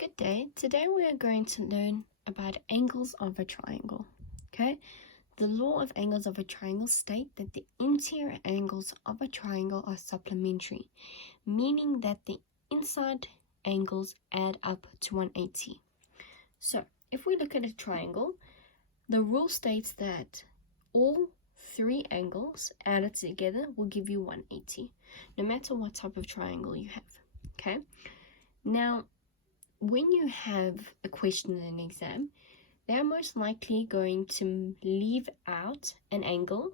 Good day. Today we are going to learn about angles of a triangle. Okay? The law of angles of a triangle state that the interior angles of a triangle are supplementary, meaning that the inside angles add up to 180. So, if we look at a triangle, the rule states that all three angles added together will give you 180, no matter what type of triangle you have. Okay? Now, when you have a question in an exam, they're most likely going to leave out an angle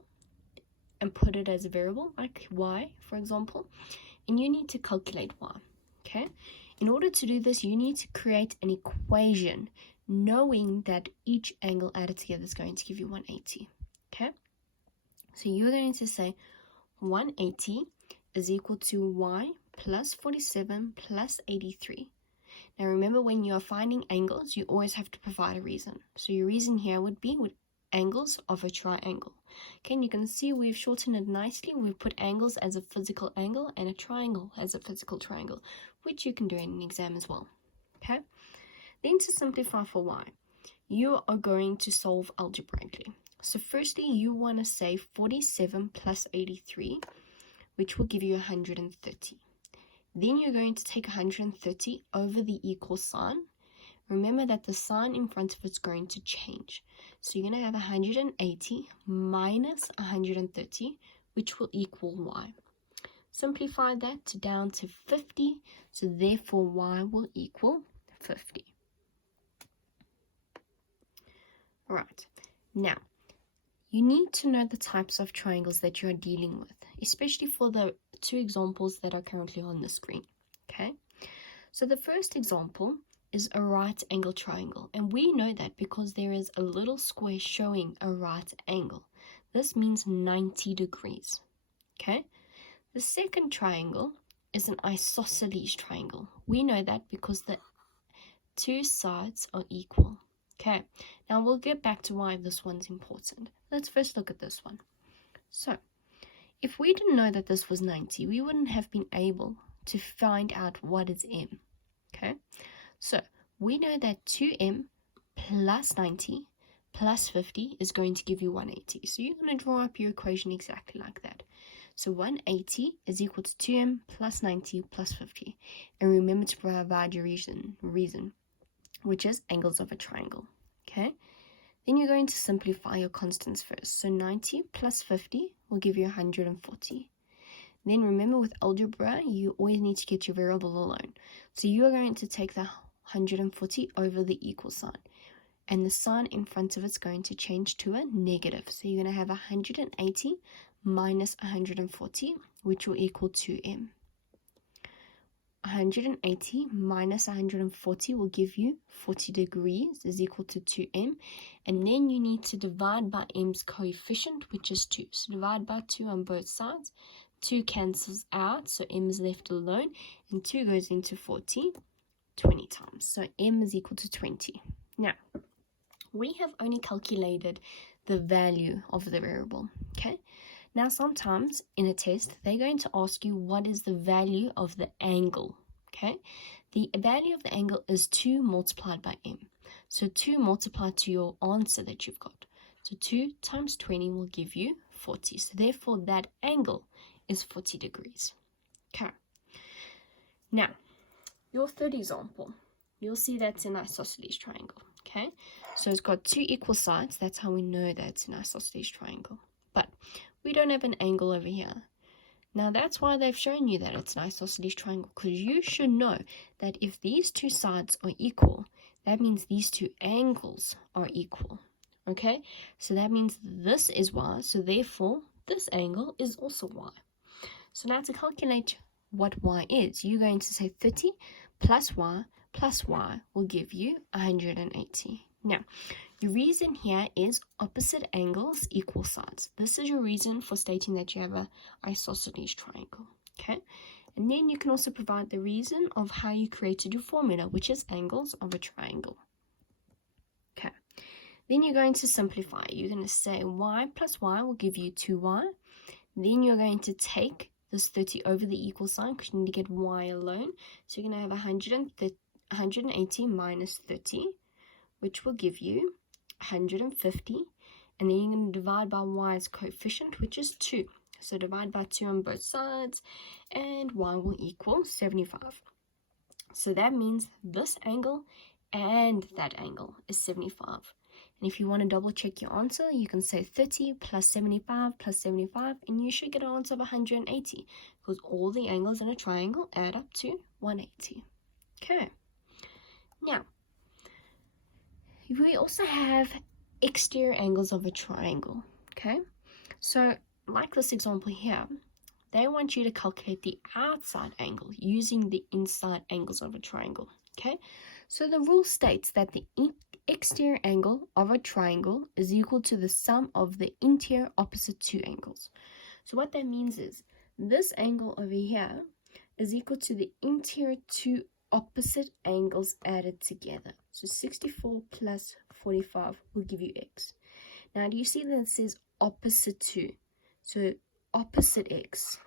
and put it as a variable, like y, for example, and you need to calculate y, okay? In order to do this, you need to create an equation knowing that each angle added together is going to give you 180, okay? So you're going to say 180 is equal to y plus 47 plus 83. Now remember, when you are finding angles, you always have to provide a reason. So your reason here would be with angles of a triangle. Okay, and you can see we've shortened it nicely. We've put angles as a physical angle and a triangle as a physical triangle, which you can do in an exam as well. Okay, then to simplify for y, you are going to solve algebraically. So firstly, you want to say 47 plus 83, which will give you 130. Then you're going to take 130 over the equal sign. Remember that the sign in front of it's going to change. So you're going to have 180 minus 130, which will equal y. Simplify that down to 50, so therefore y will equal 50. Alright, now you need to know the types of triangles that you are dealing with, especially for the two examples that are currently on the screen. Okay, so the first example is a right angle triangle, and we know that because there is a little square showing a right angle. This means 90 degrees. Okay, the second triangle is an isosceles triangle. We know that because the two sides are equal. Okay, now we'll get back to why this one's important. Let's first look at this one. So, if we didn't know that this was 90, we wouldn't have been able to find out what is m. Okay, so we know that 2m plus 90 plus 50 is going to give you 180. So you're going to draw up your equation exactly like that. So 180 is equal to 2m plus 90 plus 50. And remember to provide your reason, which is angles of a triangle. Okay, then you're going to simplify your constants first. So 90 plus 50 will give you 140. Then remember, with algebra, you always need to get your variable alone. So you are going to take the 140 over the equal sign, and the sign in front of it's going to change to a negative. So you're going to have 180 minus 140, which will equal 2m. 180 minus 140 will give you 40 degrees is equal to 2m, and then you need to divide by m's coefficient, which is 2. So divide by 2 on both sides. 2 cancels out, so m is left alone, and 2 goes into 40 20 times. So m is equal to 20. Now, we have only calculated the value of the variable, okay? Now, sometimes in a test, they're going to ask you what is the value of the angle, okay? The value of the angle is 2 multiplied by m. So 2 multiplied to your answer that you've got. So 2 times 20 will give you 40. So therefore, that angle is 40 degrees. Okay. Now, your third example, you'll see that's an isosceles triangle, okay? So it's got two equal sides. That's how we know that it's an isosceles triangle. But we don't have an angle over here. Now that's why they've shown you that it's an isosceles triangle, because you should know that if these two sides are equal, that means these two angles are equal. Okay, so that means this is y, so therefore this angle is also y. So now to calculate what y is, you're going to say 30 plus y will give you 180. Now, your reason here is opposite angles equal sides. This is your reason for stating that you have an isosceles triangle, okay? And then you can also provide the reason of how you created your formula, which is angles of a triangle. Okay, then you're going to simplify. You're going to say y plus y will give you 2y. Then you're going to take this 30 over the equal sign, because you need to get y alone. So you're going to have 180 minus 30, which will give you 150. And then you're going to divide by y's coefficient, which is 2. So divide by 2 on both sides, and y will equal 75. So that means this angle and that angle is 75. And if you want to double check your answer, you can say 30 plus 75 plus 75, and you should get an answer of 180, because all the angles in a triangle add up to 180. Okay. Now, we also have exterior angles of a triangle. Okay. So, like this example here, they want you to calculate the outside angle using the inside angles of a triangle. Okay. So the rule states that the exterior angle of a triangle is equal to the sum of the interior opposite two angles. So what that means is this angle over here is equal to the interior two opposite angles added together. So 64 plus 45 will give you x. Now do you see that it says opposite to? So opposite x.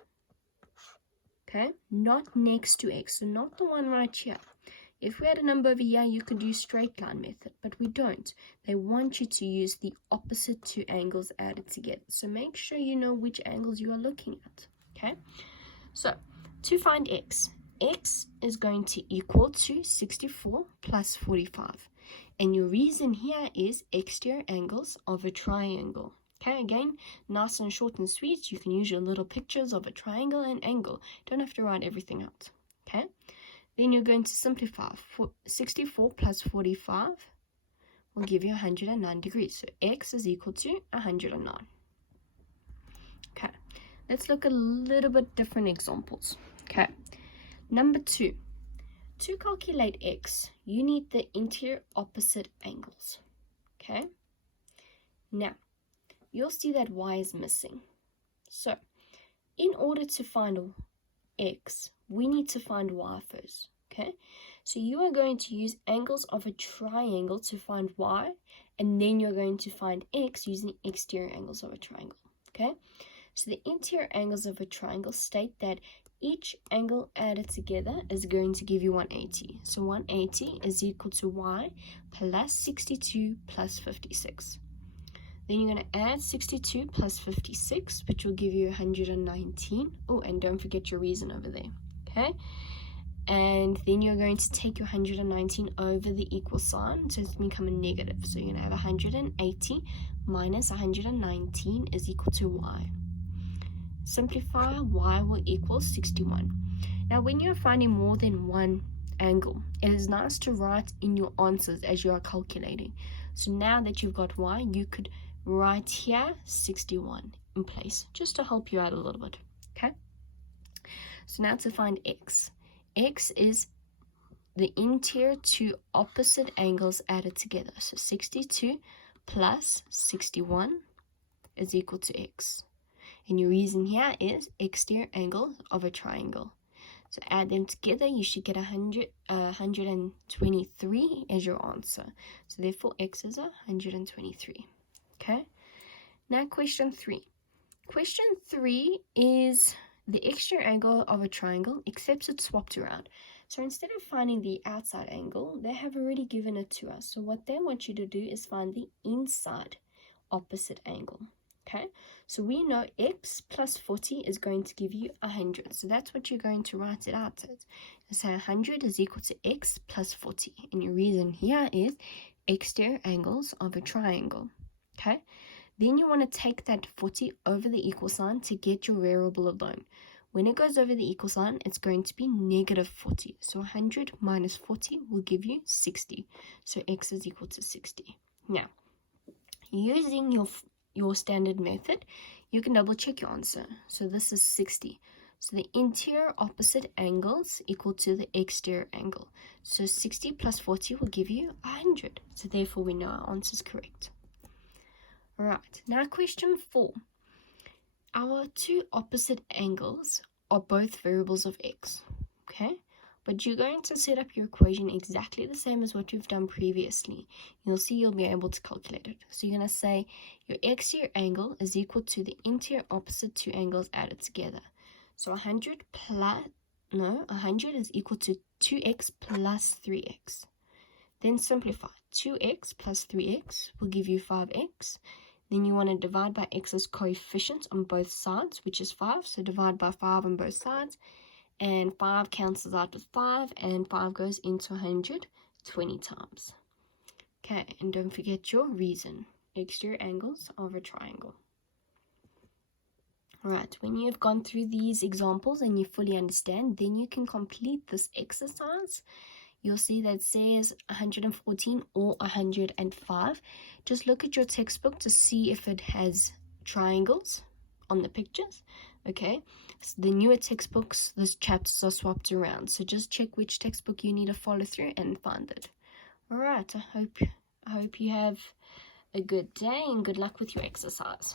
Okay, not next to x, so not the one right here. If we had a number over here, you could use straight line method, but we don't. They want you to use the opposite two angles added together. So make sure you know which angles you are looking at. Okay, so to find x is going to equal to 64 plus 45. And your reason here is exterior angles of a triangle. Okay, again, nice and short and sweet. You can use your little pictures of a triangle and angle. Don't have to write everything out. Okay. Then you're going to simplify. 64 plus 45 will give you 109 degrees. So x is equal to 109. Okay, let's look at a little bit different examples. Okay, number 2. To calculate x, you need the interior opposite angles. Okay, now you'll see that y is missing. So in order to find x, we need to find y first. Okay, so you are going to use angles of a triangle to find y, and then you're going to find x using exterior angles of a triangle. Okay, so the interior angles of a triangle state that each angle added together is going to give you 180. So 180 is equal to y plus 62 plus 56. Then you're going to add 62 plus 56, which will give you 119. Oh, and don't forget your reason over there. Okay, and then you're going to take your 119 over the equal sign, so it's become a negative. So you're going to have 180 minus 119 is equal to y. Simplify, y will equal 61. Now when you're finding more than one angle, it is nice to write in your answers as you are calculating. So now that you've got y, you could write here 61 in place, just to help you out a little bit. Okay, so now to find x is the interior two opposite angles added together. So 62 plus 61 is equal to x, and your reason here is exterior angle of a triangle. So add them together, you should get 123 as your answer. So therefore x is 123. Okay, now question 3. Question 3 is the exterior angle of a triangle, except it's swapped around. So instead of finding the outside angle, they have already given it to us. So what they want you to do is find the inside opposite angle. Okay, so we know x plus 40 is going to give you 100. So that's what you're going to write it out as. So 100 is equal to x plus 40. And your reason here is exterior angles of a triangle. Okay, then you want to take that 40 over the equal sign to get your variable alone. When it goes over the equal sign, it's going to be negative 40. So 100 minus 40 will give you 60. So x is equal to 60. Now, using your standard method, you can double check your answer. So this is 60. So the interior opposite angles equal to the exterior angle. So 60 plus 40 will give you 100. So therefore we know our answer is correct. Alright, now question 4. Our two opposite angles are both variables of x. Okay, but you're going to set up your equation exactly the same as what you've done previously. You'll see you'll be able to calculate it. So you're going to say your exterior angle is equal to the interior opposite two angles added together. So 100 is equal to 2x plus 3x. Then simplify. 2x plus 3x will give you 5x. Then you want to divide by x's coefficient on both sides, which is 5. So divide by 5 on both sides. And 5 cancels out with 5, and 5 goes into 100 20 times. Okay, and don't forget your reason. Exterior angles of a triangle. Alright, when you have gone through these examples and you fully understand, then you can complete this exercise. You'll see that it says 114 or 105. Just look at your textbook to see if it has triangles on the pictures. Okay, so the newer textbooks, those chapters are swapped around. So just check which textbook you need to follow through and find it. Alright, I hope you have a good day and good luck with your exercise.